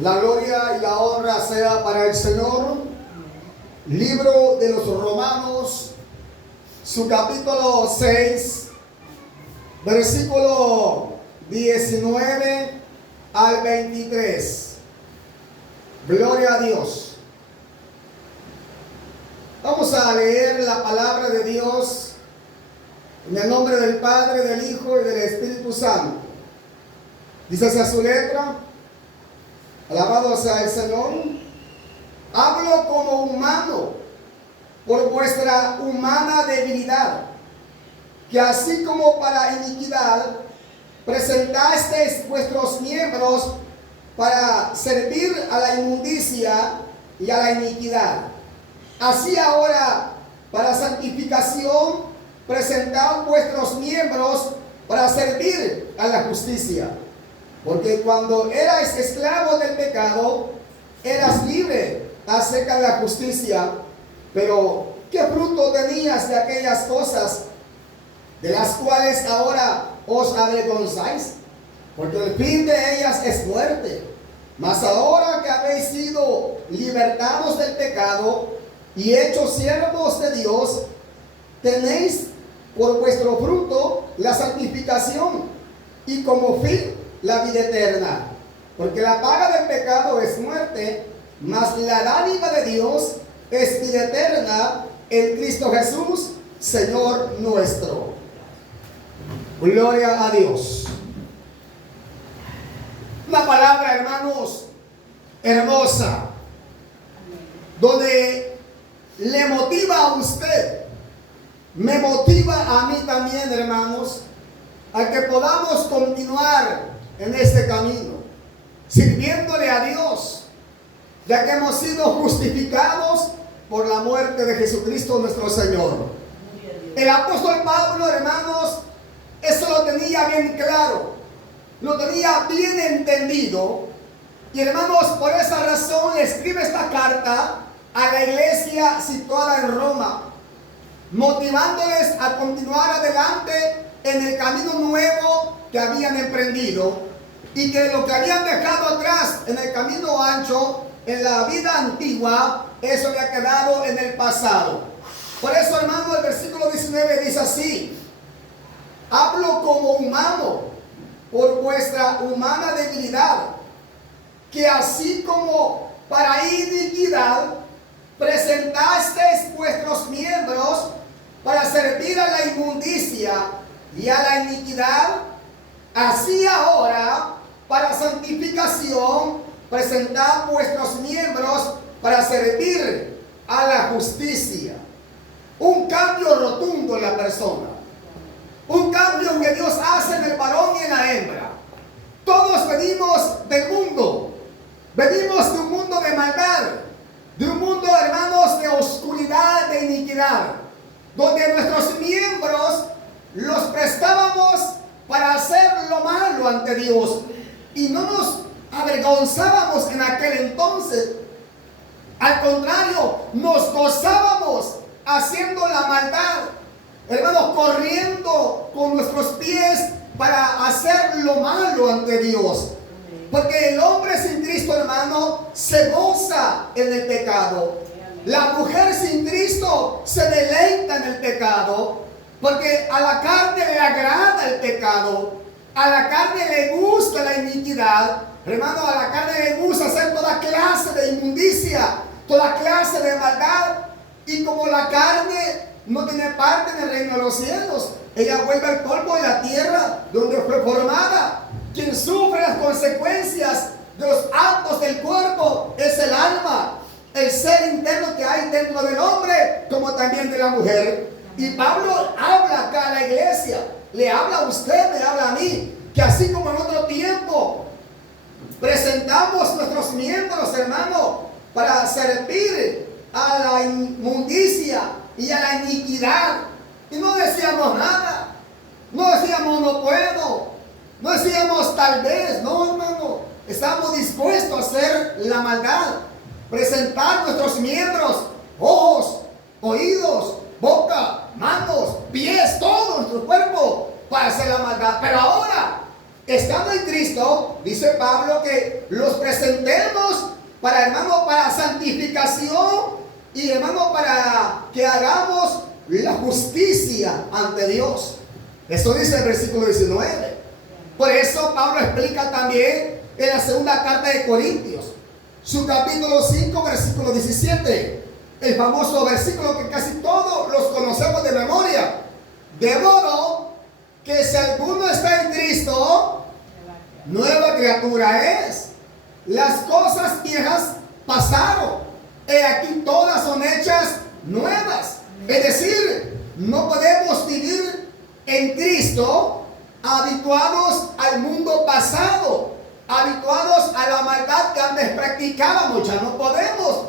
La gloria y la honra sea para el Señor. Libro de los Romanos, su capítulo 6, versículo 19 al 23. Gloria a Dios. Vamos a leer la palabra de Dios en el nombre del Padre, del Hijo y del Espíritu Santo. Dice así su letra. Alabado sea el Señor. Hablo como humano por vuestra humana debilidad, que así como para iniquidad presentasteis vuestros miembros para servir a la inmundicia y a la iniquidad, así ahora para santificación presentad vuestros miembros para servir a la justicia. Porque cuando erais esclavos del pecado, eras libre acerca de la justicia. Pero ¿qué fruto tenías de aquellas cosas de las cuales ahora os avergonzáis? Porque el fin de ellas es muerte. Mas ahora que habéis sido libertados del pecado y hechos siervos de Dios, tenéis por vuestro fruto la santificación y como fin la vida eterna. Porque la paga del pecado es muerte, mas la dádiva de Dios es vida eterna en Cristo Jesús, Señor nuestro. Gloria a Dios. Una palabra, hermanos, hermosa, donde le motiva a usted, me motiva a mí también, hermanos, a que podamos continuar en este camino, sirviéndole a Dios, ya que hemos sido justificados por la muerte de Jesucristo nuestro Señor. El apóstol Pablo, hermanos, eso lo tenía bien claro, lo tenía bien entendido, y hermanos, por esa razón escribe esta carta a la iglesia situada en Roma, motivándoles a continuar adelante en el camino nuevo que habían emprendido, y que lo que habían dejado atrás en el camino ancho, en la vida antigua, eso había quedado en el pasado. Por eso, hermano, el versículo 19 dice así: hablo como humano por vuestra humana debilidad, que así como para iniquidad presentasteis vuestros miembros para servir a la inmundicia y a la iniquidad, así ahora para santificación presentad vuestros miembros para servir a la justicia. Un cambio rotundo en la persona, un cambio que Dios hace en el varón y en la hembra. Todos venimos del mundo, venimos de un mundo de maldad, de un mundo, hermanos, de oscuridad, de iniquidad, donde nuestros miembros los prestábamos para hacer lo malo ante Dios, y no nos avergonzábamos en aquel entonces. Al contrario, nos gozábamos haciendo la maldad, hermanos, corriendo con nuestros pies para hacer lo malo ante Dios. Porque el hombre sin Cristo, hermano, se goza en el pecado. La mujer sin Cristo se deleita en el pecado, porque a la carne le agrada el pecado, a la carne le gusta la iniquidad, hermano, a la carne le gusta hacer toda clase de inmundicia, toda clase de maldad. Y como la carne no tiene parte en el reino de los cielos, ella vuelve al polvo de la tierra donde fue formada. Quien sufre las consecuencias de los actos del cuerpo es el alma, el ser interno que hay dentro del hombre, como también de la mujer. Y Pablo habla acá a la iglesia, le habla a usted, le habla a mí, que así como en otro tiempo presentamos nuestros miembros, hermano, para servir a la inmundicia y a la iniquidad, y no decíamos nada, no decíamos no puedo, no decíamos tal vez, no, hermano, estamos dispuestos a hacer la maldad, presentar nuestros miembros, ojos, oídos, boca, manos, pies, todo nuestro cuerpo para hacer la maldad. Pero ahora estando en Cristo, dice Pablo, que los presentemos para, hermano, para santificación y, hermano, para que hagamos la justicia ante Dios. Eso dice el versículo 19. Por eso Pablo explica también en la segunda carta de Corintios, su capítulo 5, versículo 17, el famoso versículo que casi todos los conocemos de memoria. De modo que si alguno está en Cristo, nueva criatura es. Las cosas viejas pasaron, y aquí todas son hechas nuevas. Es decir, no podemos vivir en Cristo habituados al mundo pasado, habituados a la maldad que antes practicábamos. Ya no podemos,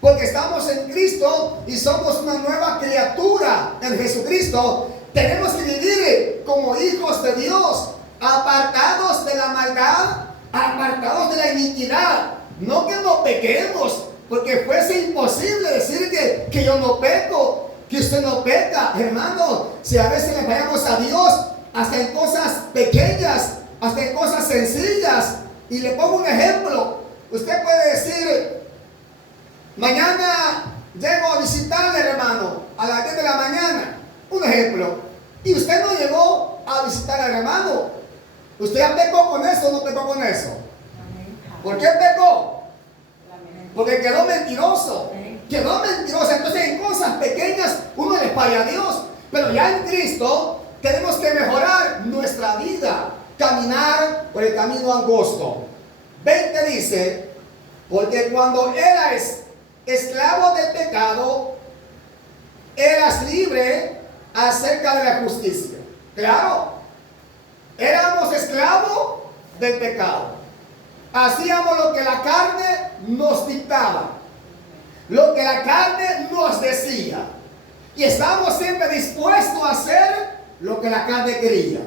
porque estamos en Cristo y somos una nueva criatura en Jesucristo. Tenemos que vivir como hijos de Dios, apartados de la maldad, apartados de la iniquidad. No que no pequemos, porque fuese imposible decir que yo no peco, que usted no peca. Hermano, si a veces le fallamos a Dios, hasta en cosas pequeñas, hasta en cosas sencillas. Y le pongo un ejemplo. Usted puede decir: mañana llego a visitarle, hermano, a las 10 de la mañana. Un ejemplo. Y usted no llegó a visitar al hermano. ¿Usted ya pecó con eso o no pecó con eso? ¿Por qué pecó? Porque quedó mentiroso. Quedó mentiroso. Entonces en cosas pequeñas uno le falla a Dios. Pero ya en Cristo tenemos que mejorar nuestra vida, caminar por el camino angosto. 20 dice: porque cuando eras esclavo del pecado, eras libre acerca de la justicia. Claro, éramos esclavos del pecado. Hacíamos lo que la carne nos dictaba, lo que la carne nos decía, y estábamos siempre dispuestos a hacer lo que la carne quería.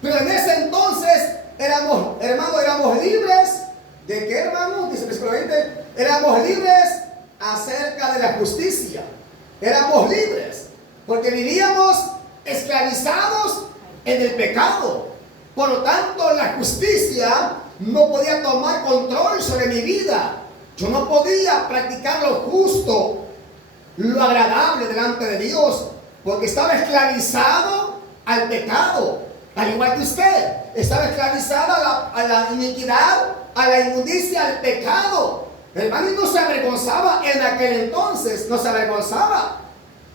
Pero en ese entonces éramos, hermano, éramos libres. ¿De qué, hermano? Dice el versículo 20. Éramos libres acerca de la justicia. Éramos libres porque vivíamos esclavizados en el pecado. Por lo tanto, la justicia no podía tomar control sobre mi vida. Yo no podía practicar lo justo, lo agradable delante de Dios, porque estaba esclavizado al pecado. Al igual que usted, estaba esclavizado a la iniquidad, a la inmundicia, al pecado. Hermano, y no se avergonzaba en aquel entonces, no se avergonzaba.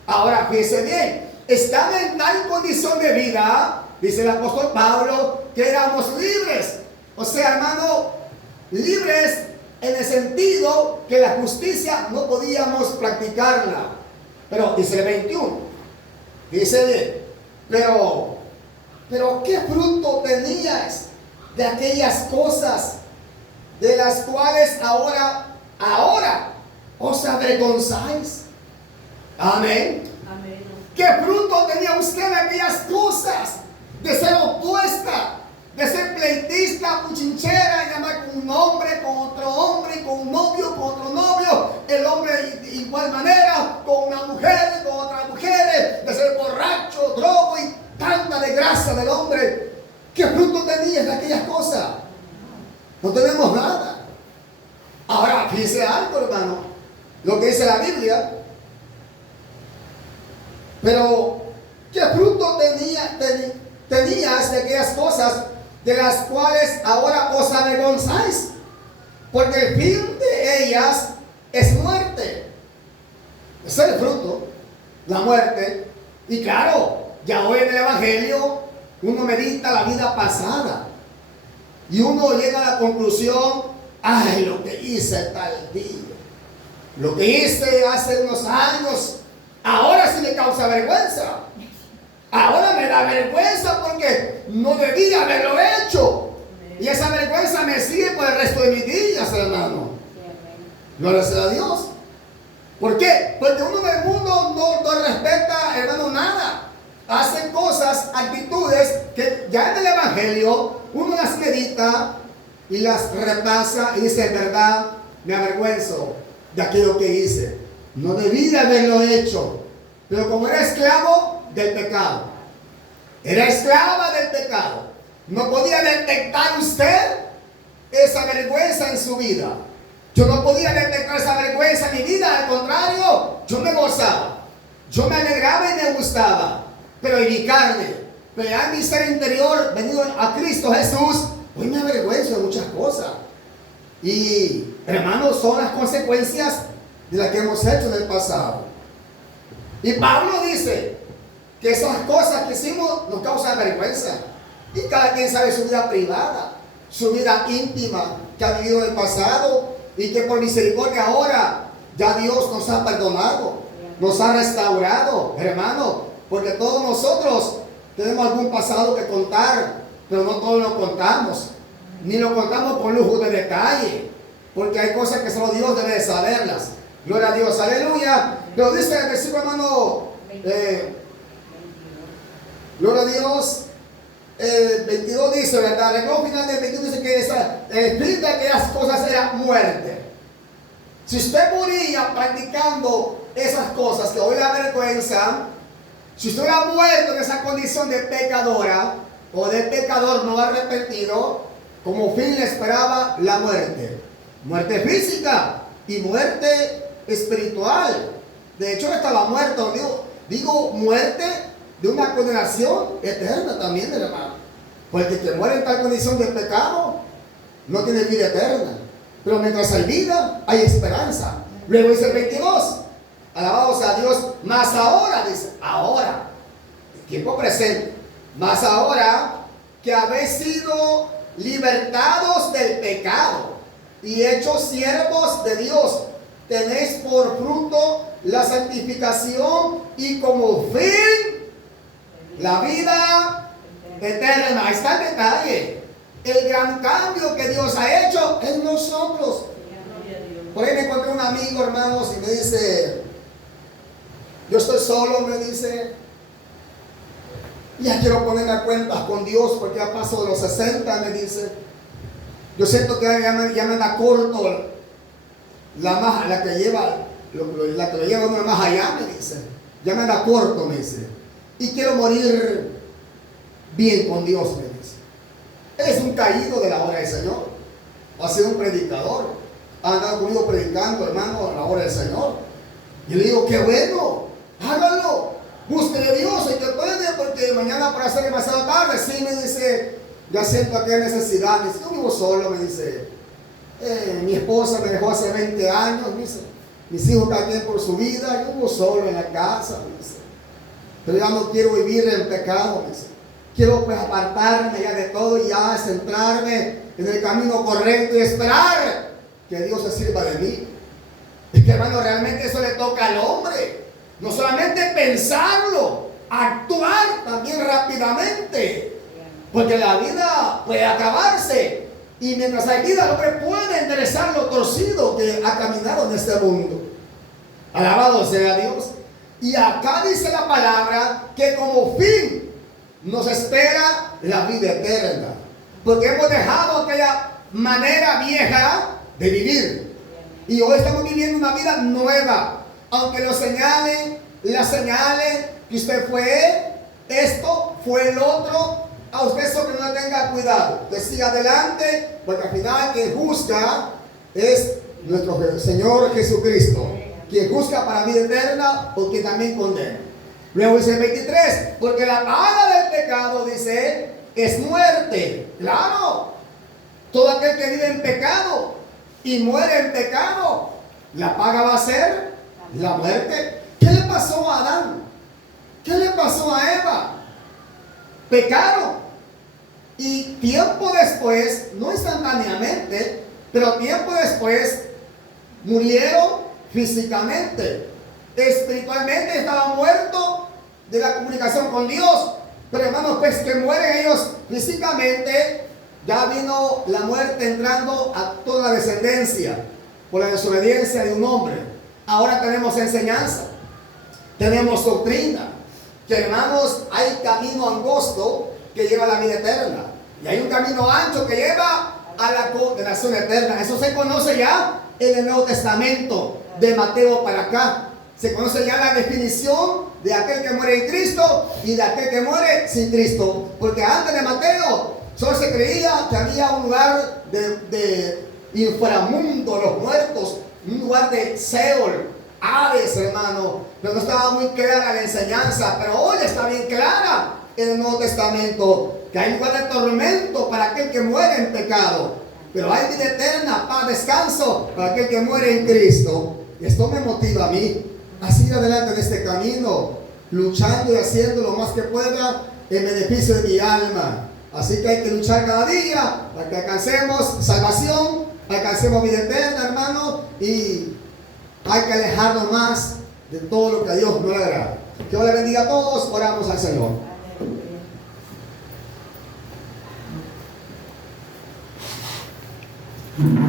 Ahora fíjese bien, estaba en tal condición de vida, dice el apóstol Pablo, que éramos libres. O sea, hermano, libres en el sentido que la justicia no podíamos practicarla. Pero dice el 21, dice bien, pero ¿qué fruto tenías de aquellas cosas de las cuales ahora os avergonzáis? Amén. Amén. ¿Qué fruto tenía usted de aquellas cosas? De ser opuesta, de ser pleitista, cuchinchera, y llamar con un hombre, con otro hombre, con un novio, con otro novio, el hombre de igual manera, con una mujer, con otras mujeres, de ser borracho, drogo y tanta desgracia del hombre. ¿Qué fruto tenías de aquellas cosas? No tenemos nada. Ahora, fíjese algo, hermano, lo que dice la Biblia. Pero, ¿qué fruto tenías de aquellas cosas de las cuales ahora os avergonzáis? Porque el fin de ellas es muerte. Ese es el fruto, la muerte. Y claro, ya hoy en el Evangelio uno medita la vida pasada y uno llega a la conclusión: ay, lo que hice tal día, lo que hice hace unos años, ahora sí me causa vergüenza. Ahora me da vergüenza porque no debía haberlo hecho. Y esa vergüenza me sigue por el resto de mis días, hermano. Gloria sea a Dios. ¿Por qué? Porque uno del mundo no respeta, hermano, nada. Hace cosas, actitudes que ya en el Evangelio uno las medita y las repasa y dice: en verdad, me avergüenzo de aquello que hice. No debí haberlo hecho. Pero como era esclavo del pecado, era esclava del pecado, No podía detectar usted esa vergüenza en su vida. Yo no podía detectar esa vergüenza en mi vida. Al contrario, yo me gozaba, yo me alegraba y me gustaba. Pero en mi carne, pero ya en mi ser interior, venido a Cristo Jesús, hoy me avergüenzo de muchas cosas. Y hermanos, son las consecuencias de las que hemos hecho en el pasado. Y Pablo dice que esas cosas que hicimos nos causan vergüenza. Y cada quien sabe su vida privada, su vida íntima que ha vivido en el pasado, y que por misericordia ahora ya Dios nos ha perdonado, nos ha restaurado, hermano, porque todos nosotros tenemos algún pasado que contar, pero no todos lo contamos, ni lo contamos con lujo de detalle, porque hay cosas que solo Dios debe de saberlas. Gloria a Dios, aleluya. Pero dice el versículo, hermano, gloria a Dios. El 22 dice, ¿verdad? El final del 22 dice que el fin de aquellas cosas era muerte. Si usted moría practicando esas cosas que hoy le avergüenzan, si usted hubiera muerto en esa condición de pecadora o de pecador no arrepentido, como fin le esperaba la muerte. Muerte física y muerte espiritual. De hecho, estaba muerto. Digo muerte de una condenación eterna también, hermano. Porque el que muere en tal condición de pecado no tiene vida eterna. Pero mientras hay vida, hay esperanza. Luego dice el 22, alabado sea Dios, más ahora, dice, ahora, el tiempo presente, más ahora que habéis sido libertados del pecado y hechos siervos de Dios, tenéis por fruto la santificación y como fin la vida eterna. Ahí está el detalle, el gran cambio que Dios ha hecho en nosotros. Por ahí me encontré un amigo, hermanos, y me dice, yo estoy solo, me dice, ya quiero ponerme a cuentas con Dios porque ya paso de los 60, me dice. Yo siento que ya me da corto la que lleva, la que lo lleva uno más allá, me dice. Ya me da corto, me dice. Y quiero morir bien con Dios, me dice. Él es un caído de la obra del Señor. Ha sido un predicador. Ha andado conmigo predicando, hermano, en la obra del Señor. Y le digo, qué bueno, hágalo. Busque de Dios y que puede, porque mañana para ser demasiado tarde. Sí, me dice, ya siento aquella necesidad. Me dice, yo vivo solo, me dice. Mi esposa me dejó hace 20 años, me dice. Mis hijos cada quien por su vida. Yo vivo solo en la casa, me dice. Pero ya no quiero vivir en pecado, me dice. Quiero pues apartarme ya de todo y ya centrarme en el camino correcto y esperar que Dios se sirva de mí. Es que, hermano, realmente eso le toca al hombre. No solamente pensarlo, actuar también rápidamente. Porque la vida puede acabarse. Y mientras hay vida, el hombre puede enderezar lo torcido que ha caminado en este mundo. Alabado sea Dios. Y acá dice la palabra que como fin nos espera la vida eterna. Porque hemos dejado aquella manera vieja de vivir. Y hoy estamos viviendo una vida nueva. Aunque lo señalen, la señalen que usted fue esto, fue el otro, a usted eso que no tenga cuidado. Usted siga adelante, porque al final quien juzga es nuestro Señor Jesucristo. Quien juzga para vida eterna o quien también condena. Luego dice el 23, porque la paga del pecado, dice, es muerte. Claro, todo aquel que vive en pecado y muere en pecado, la paga va a ser la muerte. ¿Qué le pasó a Adán? ¿Qué le pasó a Eva? Pecaron. Y tiempo después, no instantáneamente, pero tiempo después, murieron físicamente. Espiritualmente estaban muertos de la comunicación con Dios. Pero hermanos, pues que mueren ellos físicamente, ya vino la muerte entrando a toda la descendencia por la desobediencia de un hombre. Ahora tenemos enseñanza, tenemos doctrina, que hermanos, hay camino angosto que lleva a la vida eterna y hay un camino ancho que lleva a la condenación eterna. Eso se conoce ya en el Nuevo Testamento, de Mateo para acá. Se conoce ya la definición de aquel que muere en Cristo y de aquel que muere sin Cristo, porque antes de Mateo Solo se creía que había un lugar de inframundo, los muertos, un lugar de Seol, Hades, hermano. Pero no estaba muy clara la enseñanza, pero hoy está bien clara en el Nuevo Testamento, que hay un lugar de tormento para aquel que muere en pecado, pero hay vida eterna, paz, descanso para aquel que muere en Cristo. Y esto me motiva a mí a seguir adelante en este camino, luchando y haciendo lo más que pueda en beneficio de mi alma. Así que hay que luchar cada día para que alcancemos salvación, alcancemos vida eterna, hermano, y hay que alejarnos más de todo lo que a Dios no le agrada. Que Dios le bendiga a todos. Oramos al Señor. Amén.